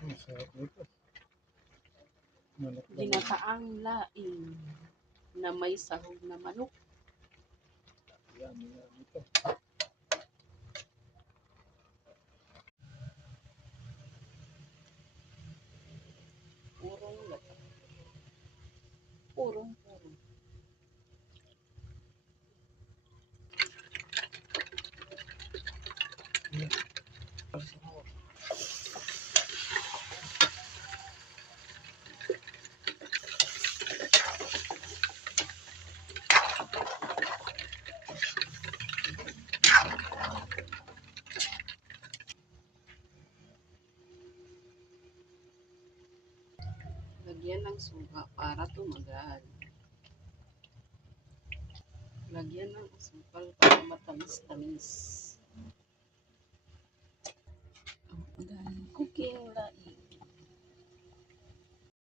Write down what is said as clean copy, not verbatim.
Masarap nito. Manok na Ginataang laing na may sahog na manok. yummy ito. Purong lata. Purong. Lagyan ng suka para tumagal. Lagyan ng asukal para matamis-tamis. Cooking